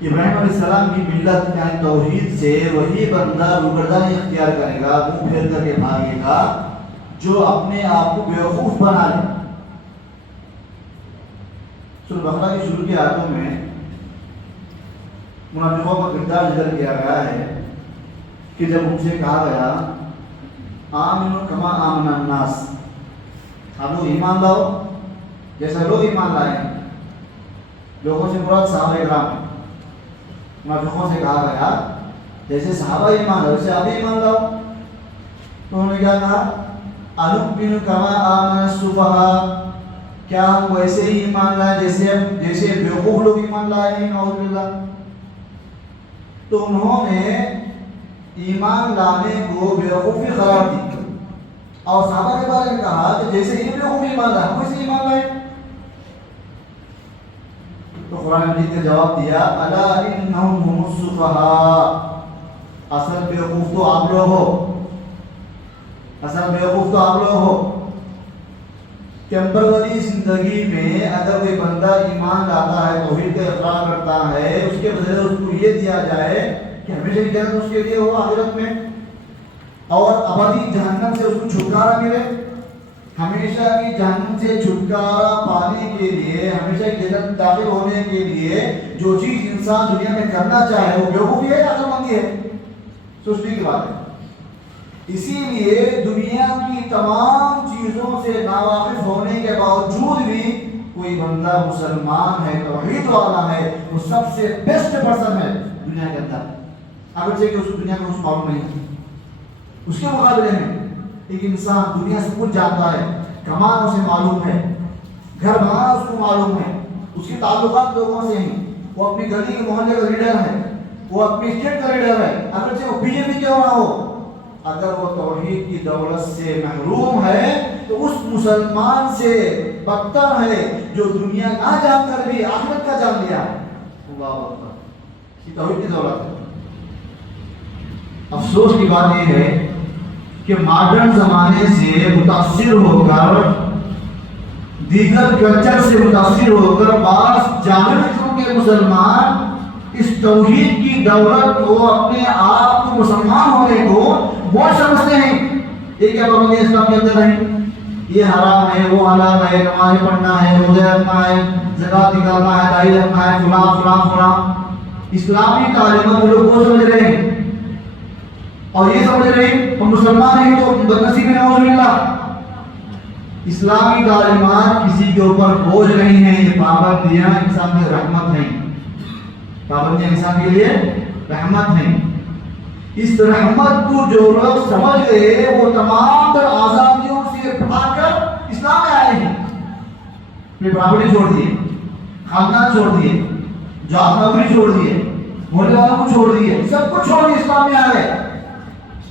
ابراہیم علیہ السلام کی ملت یعنی توحید سے وہی بندہ روگردانی اختیار کرے گا، منہ پھیر کر کے بھاگے گا جو اپنے آپ کو بیوقوف بنا لے۔ سورہ بقرہ کی شروع کی آیتوں میں منافقوں کا کردار ذکر کیا گیا ہے کہ جب ان سے کہا گیا آمنوا کما آمن الناس، آپ لوگ ایمان لاؤ جیسا لوگ ایمان لائے۔ لوگوں سے مراد صحابہ کرام، منافقوں سے کہا گیا جیسے صحابہ ایمان لاؤ ویسے آپ ایمان لاؤ۔ تو انہوں نے کیا کہا انؤمن کما آمن السفہاء، کیا ہم ویسے ہی ایمان لائے جیسے بیوقوف لوگ ایمان لائے ہیں؟ نعوذ باللہ۔ تو انہوں نے ایمان لانے کو بیوقوفی قرار دی اور صحابہ کے بارے میں کہا کہ جیسے یہ بیوقوف ایمان لائے ہم ویسے ایمان لائے۔ تو قرآن مجید نے جواب دیا الا انہم هم السفہاء، اصل بیوقوف تو آپ لوگ ہو، اصل بیوقوف تو آپ لوگ ہو۔ ٹیمپرری زندگی میں اگر کوئی بندہ ایمان لاتا ہے، توحید کا اقرار کرتا ہے، اس کے بدلے اس کو یہ دیا جائے کہ ہمیشہ کی جنت اس کے لیے ہو آخرت میں، اور ابدی جہنم سے اس کو چھٹکارا ملے، ہمیشہ کی جہنم سے چھٹکارا پانے کے لیے، ہمیشہ کی جنت داخل ہونے کے لیے جو چیز انسان دنیا میں کرنا چاہے وہ بیوقوفی ہے یا عقل مندی ہے؟ سوچنے کی بات ہے۔ اسی لیے دنیا کی تمام چیزوں سے ناواقف ہونے کے باوجود بھی کوئی بندہ مسلمان ہے، توحید والا ہے، وہ سب سے بیسٹ پرسن ہے دنیا کے اندر، اگرچہ کہ اس کو دنیا کا کچھ معلوم نہیں ہے۔ اس کے مقابلے میں ایک انسان دنیا سے کچھ جانتا ہے، کمانا اسے معلوم ہے، گھر بنانا اس کو معلوم ہے، اس کے تعلقات لوگوں سے ہیں، وہ اپنی گلی کے محلے کا لیڈر ہے، وہ اپنی اسٹیٹ کا لیڈر ہے، اگرچہ وہ BJP کیوں نہ ہو، اگر وہ توحید کی دولت سے محروم ہے تو اس مسلمان سے بدتر ہے جو دنیا نہ جان کر بھی آخرت کا جان لیا ہے۔ اللہ اکبر، یہ توحید کی دولت ہے۔ افسوس کی بات یہ ہے کہ ماڈرن زمانے سے متاثر ہو کر، دیگر کلچر سے متاثر ہو کر بعض جاہل قسم کے مسلمان اس توحید کی دولت کو، اپنے آپ کو مسلمان ہونے کو وہ سمجھتے ہیں یہ کیا پابندی اسلام کے اندر ہے، یہ حرام ہے، وہ حلال ہے، نماز پڑھنا ہے، روزے رکھنا ہے، زکوٰۃ نکالنا ہے، داڑھی رکھنا ہے، فلاں فلاں فلاں۔ اسلامی تعلیمات وہ لوگ وہ سمجھ رہے ہیں اور یہ سمجھ رہے ہیں ہم مسلمان ہیں تو بدنصیب نعوذ باللہ۔ اسلامی تعلیمات کسی کے اوپر بوجھ نہیں ہے، یہ پابندیاں انسان کی رحمت ہیں، پابندیاں انسان کے لیے رحمت ہیں۔ اس رحمت کو جو لوگ سمجھ گئے وہ تمام تر آزادیوں سے بھاگ کر اسلام میں آئے ہیں، اپنی پراپرٹی چھوڑ دیے، خاندان چھوڑ دیے، جاب نوکری چھوڑ دیے، محلے والوں کو چھوڑ دیے، سب کچھ چھوڑ دیے اسلام میں آ گئے۔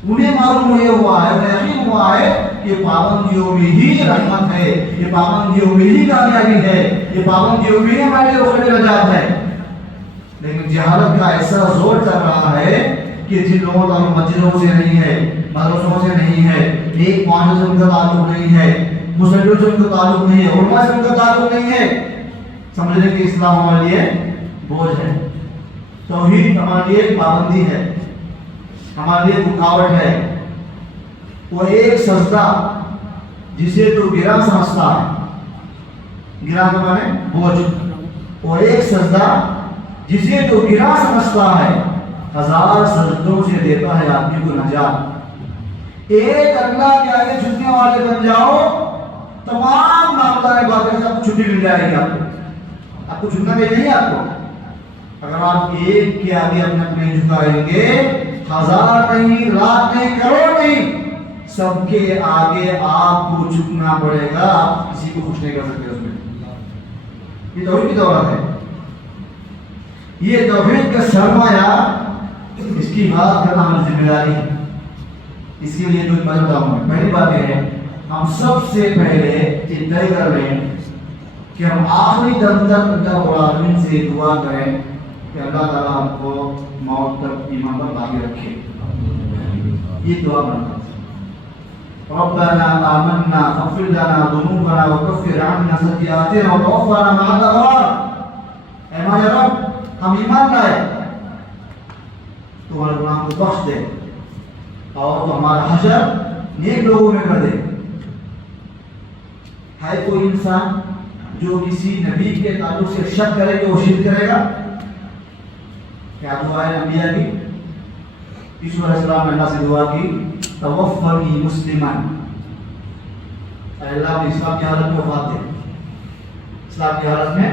انہیں معلوم یہ ہوا ہے، انہیں یقین ہوا ہے کہ پابندیوں میں ہی رحمت ہے، یہ پابندیوں میں ہی کامیابی ہے، یہ پابندیوں میں ہی ہمارے روکنے کا نجات ہے۔ لیکن جہالت کا ایسا زور چل رہا ہے کہ جن لوگوں کا مسجدوں سے نہیں ہے، مدرسوں سے نہیں ہے، ایک معاشرے سے ان کا تعلق نہیں ہے، مسلمانوں سے ان کا تعلق نہیں ہے، علماء سے ان کا تعلق نہیں ہے، سمجھ لیں کہ اسلام ہمارے لیے بوجھ ہے، توحید ہمارے لیے پابندی ہے، ہمارے لیے رکاوٹ ہے۔ وہ ایک سجدہ جسے تو گرا سمجھتا ہے، گرا کا معنی بوجھ، وہ ایک سجدہ جسے تو گرا سمجھتا ہے، ہزار سجدوں سے دیتا ہے آدمی کو نجات۔ ایک اللہ کے آگے جھکنے والے بن جاؤ، تمام نامدار باتیں سب چھٹی مل جائے گی آپ کو جھکنا بھی نہیں آپ کو۔ اگر آپ ایک کے آگے اپنے جھکائیں گے، ہزار نہیں، لاکھ نہیں، کروڑ نہیں، سب کے آگے آپ کو جھکنا پڑے گا، آپ کسی کو خوش نہیں کر سکتے اس میں۔ یہ توحید کی دولت ہے، یہ توحید کا سرمایہ، اس کی بات کرنا ہماری ذمہ داری ہے۔ اس کے لیے جو میں بتاتا ہوں، پہلی بات یہ ہے ہم سب سے پہلے یہ طے کر لیں کہ ہم آخری دم تک اللہ رب العالمین سے دعا کریں کہ اللہ تعالیٰ ہم کو موت تک ایمان پر باقی رکھے۔ یہ دعا کرنا، ربنا آمنا فاغفر لنا ذنوبنا وكفر عنا سيئاتنا وتوفنا مع الأبرار۔ اے ہمارے رب، ہم ایمان لائے تو ہمارے گناہ کو بخش دے اور تو ہمارا حشر نیک لوگوں میں کر دے۔ ہے کوئی انسان جو کسی نبی کے تعلق سے شک کرے کہ وہ شرک کرے گا؟ کیا دعا ہے انبیاء کی؟ یوسف علیہ السلام نے اللہ سے دعا کی توفنی مسلمان، اے اللہ مجھے اسلام کی حالت میں وفات دے، اسلام کی حالت میں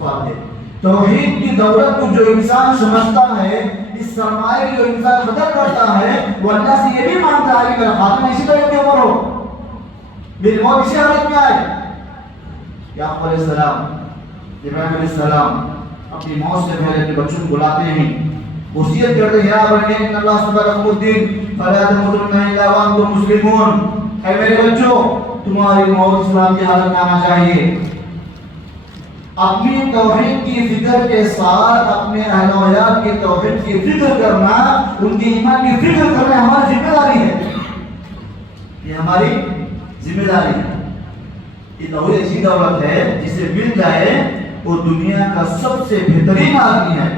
وفات دے۔ توحید کی دولت کو جو انسان سمجھتا ہے، اس سرمایہ جو انسان قدر کرتا ہے، وہ اللہ سے یہ بھی مانگتا ہے کہ میرا خاتمہ اسی طرح کے اوپر ہو، میری موت اسی حالت میں آئے۔ یعقوب علیہ السلام، ابراہیم علیہ السلام اپنی موت سے پہلے اپنے بچوں کو بلاتے ہیں، وصیت کرتے ہیں یا بنی ان اللہ اصطفیٰ لکم الدین فلا تموتن الا وانتم مسلمون، اے میرے بچوں تمہاری موت اسلام کی حالت میں آنا چاہیے۔ اپنی توحید کی فکر کے ساتھ اپنے اہل و عیال کی توحید کی فکر کرنا، ان کی ایمان کی فکر کرنا ہماری ذمہ داری ہے، یہ ہماری ذمہ داری ہے۔ یہ توحید ایسی دولت ہے جسے مل جائے وہ دنیا کا سب سے بہترین آدمی ہے،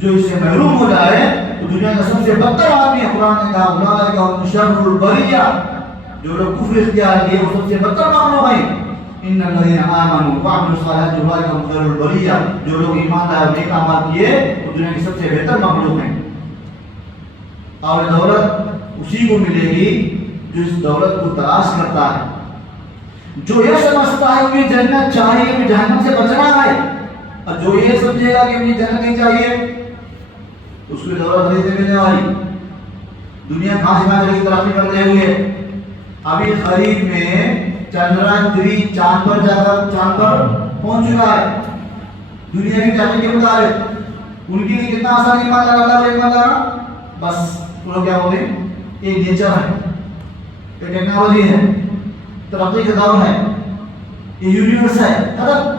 جو اس سے محروم ہو جائے تو دنیا کا سب سے بدتر آدمی ہے۔ قرآن نے کہا اولئک هم شر البریہ، جو لوگ کفر اختیار کیے وہ سب سے بدتر مخلوق ہیں۔ ان الذين امنوا وعملوا الصالحات اولئک هم خیر البریہ، جو لوگ ایمان لائے اور نیک اعمال کیے وہ دنیا کی سب سے بہتر مخلوق ہیں۔ اور دولت اسی کو ملے گی جو اس دولت کو تلاش کرتا ہے، جو یہ سمجھتا ہے کہ جنت چاہیے، کہ جہنم سے بچنا ہے، اور جو یہ سمجھے گا کہ مجھے جنت نہیں چاہیے اس کو دولت نہیں ملنے والی۔ دنیا کہاں سے کہاں چلے گی ترقی کرتے ہوئے؟ ابھی قریب میں چندران-3 چاند پر جا کر چاند پر پہنچ چکا ہے۔ دنیا کی ترقی کے مطابق ان کے لیے کتنا آسان ایمان لانا، اللہ پر ایمان لانا، بس وہ کیا ہوگی؟ ایک نیچر ہے، ایک ٹیکنالوجی ہے، ترقی کا دور ہے، یہ یونیورس ہے، ختم۔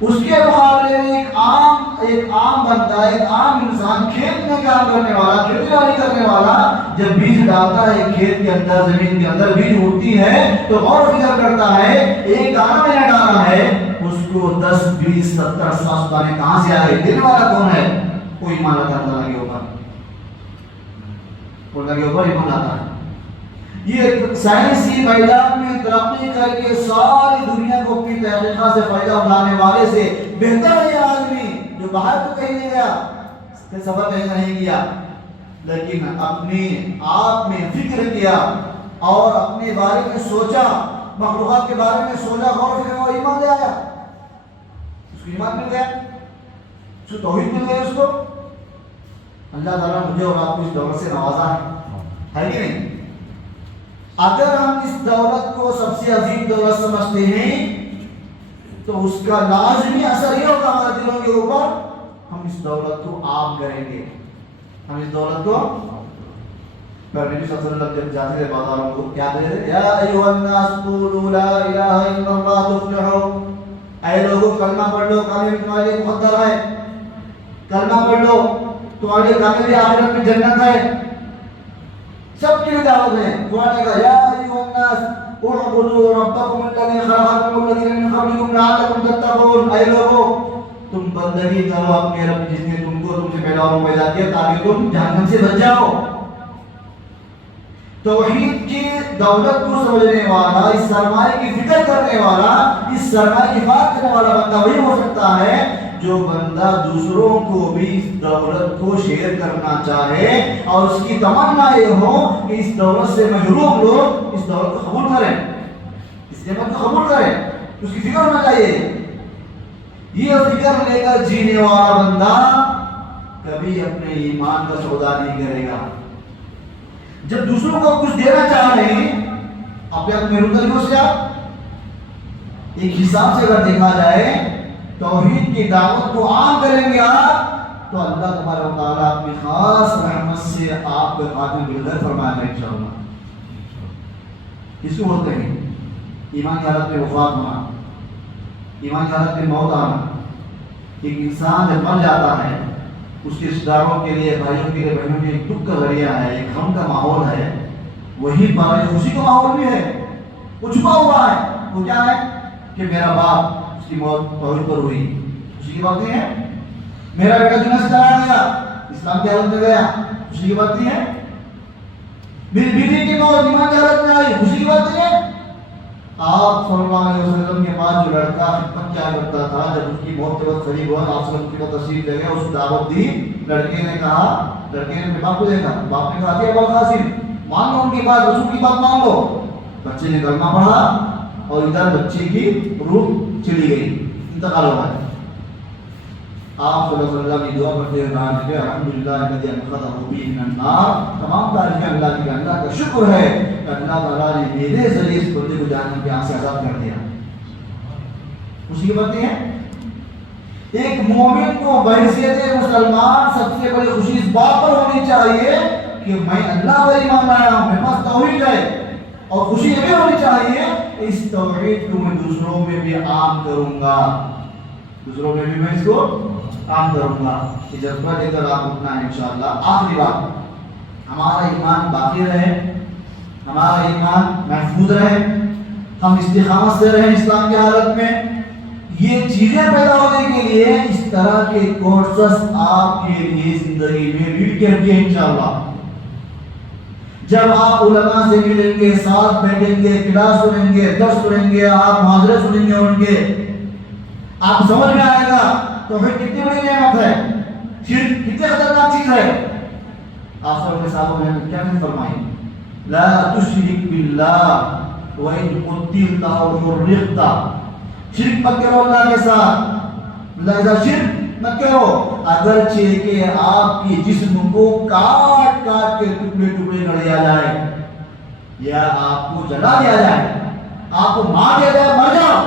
اس کے مقابلے میں ایک عام بندہ، ایک عام انسان کھیت میں کام کرنے والا، کھیتی باڑی کرنے والا جب بیج ڈالتا ہے کھیت کے اندر، زمین کے اندر بیج اٹھتی ہے تو غور و فکر کرتا ہے ایک دانہ میں نے ڈالا ہے، اس کو 10 20 70 100 دانے کہاں سے آئے؟ دینے والا کون ہے؟ کوئی ایمان لاتا ہے اللہ کے اوپر، اللہ کے اوپر ایمان لاتا ہے۔ یہ سائنسی میدان میں ترقی کر کے ساری دنیا کو اپنی تحقیقات سے فائدہ اٹھانے والے سے بہتر ہے یہ آدمی جو باہر تو کہیں نہیں گیا، سفر کہیں نہیں کیا، لیکن اپنے آپ میں فکر کیا اور اپنے بارے میں سوچا، مخلوقات کے بارے میں سوچا، غور و فکر اور ایمان لے آیا، اس کو ایمان مل گیا، اس کو توحید مل گئی۔ اس کو اللہ تعالیٰ مجھے اور آپ کو اس دولت سے نوازا ہے کہ نہیں؟ اگر ہم اس دولت کو سب سے عظیم دولت سمجھتے ہیں تو اس کا لازمی اثر یہ ہوگا ہمارے دلوں کے اوپر، ہم اس دولت کو عام کریں گے، ہم اس دولت کو پر نبی صلی اللہ علیہ وسلم جب جاتے تھے بازاروں کو کیا کہتے تھے؟ یا ایھا الناس قولوا لا الہ الا اللہ تفلحوا، اے لوگوں کلمہ پڑھ لو، کلمہ تمہارے لیے مقدر ہے، کلمہ پڑھ لو تمہارے لیے کامیابی آخرت میں جنت ہے۔ سب کی دعوت ہے، قرآن نے کہا یا ایھا الناس اعبدوا ربکم الذی خلقکم والذین من قبلکم لعلکم تتقون، اے لوگوں تم بندگی کرو اپنے رب جس نے تم سے پہلا اور پیدا کیا تاکہ تم جہنم سے بچ جاؤ۔ توحید کی دولت کو سمجھنے والا، اس سرمایہ کی فکر کرنے والا، اس سرمایہ کی بات کرنے والا بندہ وہی ہو سکتا ہے جو بندہ دوسروں کو بھی اس دولت کو شیئر کرنا چاہے اور اس کی تمنا یہ ہو کہ اس دولت سے محروم لوگ اس دولت کو قبول کریں، اس نعمت کو قبول کریں، اس کی فکر ہونا چاہیے۔ یہ فکر لے کر جینے والا بندہ کبھی اپنے ایمان کا سودا نہیں کرے گا۔ جب دوسروں کو کچھ دینا چاہ رہے ہیں اپنے اپنے طریقوں سے، آپ ایک حساب سے اگر دیکھا جائے توحید کی دعوت کو عام کریں گے آپ تو اللہ تبارک و تعالیٰ اپنی خاص رحمت سے آپ کے خاتمے بالخیر فرمائے گا انشاءاللہ۔ اس کو بولتے ہیں ایمان کی حالت میں وفات ہونا، ایمان کی حالت میں موت آنا۔ ایک انسان جب مر جاتا ہے اس کے رشتہ داروں کے لیے، بھائیوں کے لیے، بہنوں کے لیے ایک دکھ کا ذریعہ ہے، ایک غم کا ماحول ہے، وہی پر خوشی کا ماحول بھی ہے، وہ چھپا ہوا ہے۔ وہ کیا ہے کہ میرا باپ اس کی موت توحید پر ہوئی، خوشی کی باتیں ہیں، میرا بیٹا دنیا سے چلا گیا، اسلام کی حالت میں گیا، خوشی کی بات نہیں ہے. میری بیٹی کی موت ایمان کی حالت میں آئی، خوشی کی بات نہیں ہے. آپ صلی اللہ علیہ وسلم کے بعد جو لڑکا خدمت کیا کرتا تھا، جب اس کی موت کے وقت قریب ہوا، آپ صلی اللہ علیہ وسلم کی موت تشریف لے گئے، اس دعوت دی. لڑکے نے کہا، لڑکے نے اپنے باپ کو دیکھا، باپ نے کہا ابو القاسم مان لو ان کی بات، رسول کی بات مان لو. بچے نے کلمہ پڑھا اور ادھر بچے کی روح چلی گئی، انتقال ہو گیا. آپ صلی اللہ علیہ وسلم کی دعا کرتے ہوئے کہا کہ الحمدللہ الذی انقذہ بی من النار، تمام تعریفیں اللہ کی، اللہ کا شکر ہے کہ اللہ تعالیٰ نے میرے ذریعے اس بندے کو جہنم کے آگ سے آزاد کر دیا. خوشی کی بات نہیں ہے. ایک مومن کو بحیثیت مسلمان سب سے بڑی خوشی اس بات پر ہونی چاہیے کہ میں اللہ پر ایمان لایا ہوں، میرے پاس توحید ہے. اور خوشی یہ بھی ہونی چاہیے اس توحید کو میں دوسروں میں بھی عام کروں گا، دوسروں میں بھی میں اس کو عام کروں گا. یہ جذبہ لے کر آپ اٹھنا ہے انشاءاللہ. آخری بات، ہمارا ایمان باقی رہے، ہمارا ایمان محفوظ رہے، ہم استقامت سے رہیں اسلام کی حالت میں. یہ چیزیں پیدا ہونے کے لیے اس طرح کے کورسز آپ کے لیے زندگی میں ریڈ کر کے انشاءاللہ جب آپ علماء سے ملیں گے، ساتھ بیٹھیں گے، کلاس سنیں گے، درس سنیں گے، آپ محاضرے سنیں گے ان کے، آپ سمجھ میں آئے گا توحید کتنی بڑی نعمت ہے، شرک کتنی خطرناک چیز ہے. آپ سب کے ساتھ میں کیا فرمائی، لا تشرک باللہ وَإِن قُتِلْتَ أَوْ حُرِّقْتَ. شرک مت کرو اللہ کے ساتھ، اللہ کے ساتھ شرک مت کرو. اگرچہ کہ آپ کی جسم کو کاٹ کاٹ کے ٹکڑے ٹکڑے کر دیا جائے، یا آپ کو جلا دیا جائے، آپ کو مار دیا جائے، مر جاؤ،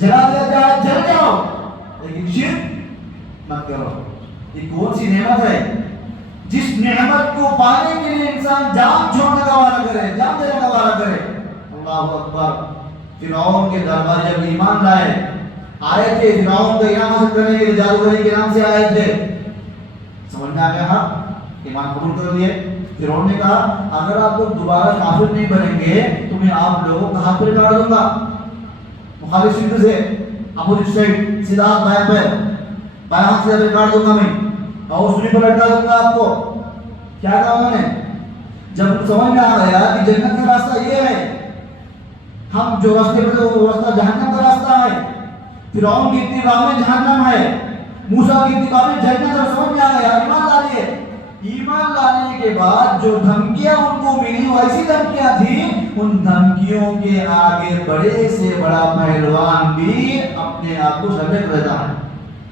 جلا دیا جائے، جل جاؤ، لیکن شرک مت کرو. یہ کون سی نعمت ہے جس نعمت کو پانے کے لیے انسان جان چھوڑنے کا وعدہ کرے، جان دینے کا وعدہ کرے. اللہ اکبر. فرعون کے دربار جب ایمان لائے، آئے تھے فرعون کو انعام حاصل کرنے کے لیے، جادوگری کے نام سے آئے تھے. سمجھ میں آ گیا؟ ہاں، ایمان قبول کر لیے. فرعون نے کہا اگر آپ لوگ دوبارہ کافر نہیں بنیں گے تو میں آپ لوگوں کا ہاتھ پہ کاٹ دوں گا. مخالف سمت سے اپوزٹ سائڈ سیدھا ہاتھ بائیں پہ، بائیں ہاتھ سے کاٹ دوں گا میں، اور سنی پر لٹکا دوں گا آپ کو. کیا کہا انہوں نے؟ جب سمجھ میں آ گیا کہ جنت کا راستہ یہ ہے، ہم جو راستے پہ وہ راستہ جہنم کا راستہ ہے، فرعون کی اتباع میں جہنم ہے، موسیٰ کی اتباع میں جنت ہے، سمجھ میں آ گیا. ایمان لا لیے. ایمان لانے کے بعد جو دھمکیاں ان کو ملی وہ ایسی دھمکیاں تھیں، ان دھمکیوں کے آگے بڑے سے بڑا پہلوان بھی اپنے آپ کو سمیٹ رہتا ہے،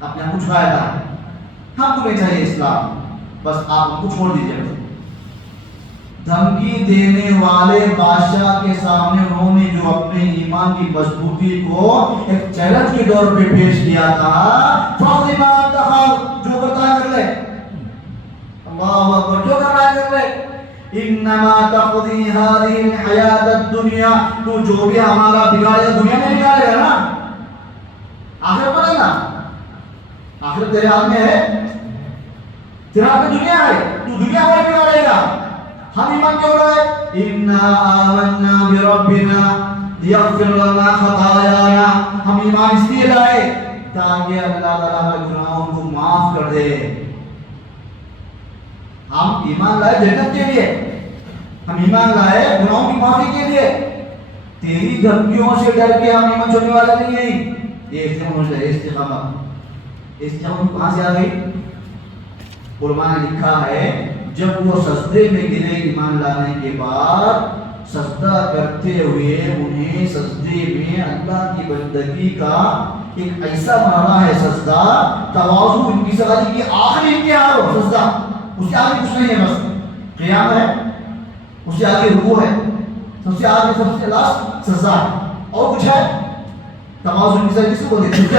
اپنے آپ کو چھپاتا ہے. ہم کو نہیں چاہیے اسلام، بس آپ ان کو چھوڑ دیجیے. دھمکی دینے والے بادشاہ کے سامنے انہوں نے جو اپنے ایمان کی مضبوطی کو ایک چیلنج کے طور پہ پیش کیا تھا، جو کرتا ہے کر لے، اللہ اکبر، جو کرنا ہے کر لے. انما تقضی هذه الحیات الدنیا، تو جو بھی ہمارا بگاڑے دنیا میں بگاڑے گا نا، آخرت پڑے گا. آخرت تیرے ہاتھ میں ہے، تیرے ہاتھ میں دنیا ہے، تو دنیا میں بگاڑے گا. ہم ایمان کیوں لائے؟ اِنَّا آمَنَّا بِرَبِّنَا لِيَغْفِرْ لَنَا خَطَايَانَا. ہم ایمان اس لیے لائے تاکہ اللہ تعالیٰ ہمارے گناہوں کو معاف کر دے. ہم ایمان لائے جنت کے لیے، ہم ایمان لائے گناہوں کی معافی کے لیے. تیری دھمکیوں سے ڈر کے ہم ایمان چھوڑنے والے نہیں ہیں. یہ استقامت کہاں سے آ گئی؟ علماء نے لکھا ہے جب وہ سجدے میں گرے ایمان لانے کے بعد، سجدہ کرتے ہوئے انہیں سجدے میں اللہ کی بندگی کا ایک ایسا مرحلہ ہے سجدہ، تواضع ان کی سجدے کی آخری انتہا ہو سجدہ، اس سے آگے کچھ نہیں ہے، بس قیام ہے، اس سے آگے رکوع ہے، سب سے آگے سب سے لاسٹ سجدہ ہے، اور کچھ ہے؟ تواضع ان کی سجدے کو دیکھتے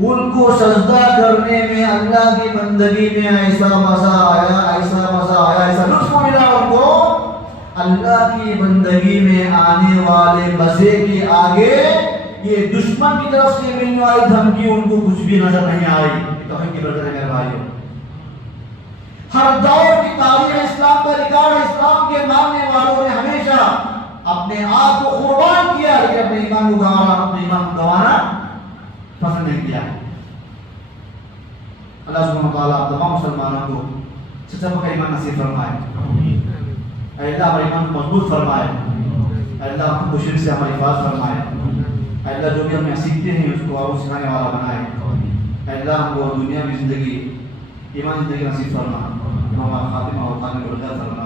ان کو سجدہ کرنے میں اللہ کی بندگی میں ایسا مزہ آیا، ایسا مزہ آیا، ایسا لطف ملا ان کو. اللہ کی بندگی میں آنے والے مزے کے آگے یہ دشمن کی طرف سے ملنے والی دھمکی ان کو کچھ بھی نظر نہیں آئی. توحید کی برکت ہے میرے بھائیوں. ہر دور کی تاریخ اسلام کا ریکارڈ ہے، اسلام کے ماننے والوں نے ہمیشہ اپنے آپ کو قربان کیا ہے کہ اپنے ایمان کو گنوانا پسند نہیں کیا. اللہ سبحانہ وتعالیٰ تمام مسلمانوں کو سچا پکا ایمان نصیب فرمائے. اے اللہ ہمارے ایمان کو مضبوط فرمائے. اے اللہ ہم کو شرک سے ہماری حفاظت فرمائے. اے اللہ جو بھی ہم یہاں سیکھتے ہیں اس کو اور سکھانے والا بنائے. اے اللہ ہم کو دنیا کی زندگی ایمان زندگی نصیب فرما. ہمارا خاتمہ اور خاتمہ کو رضا فرما.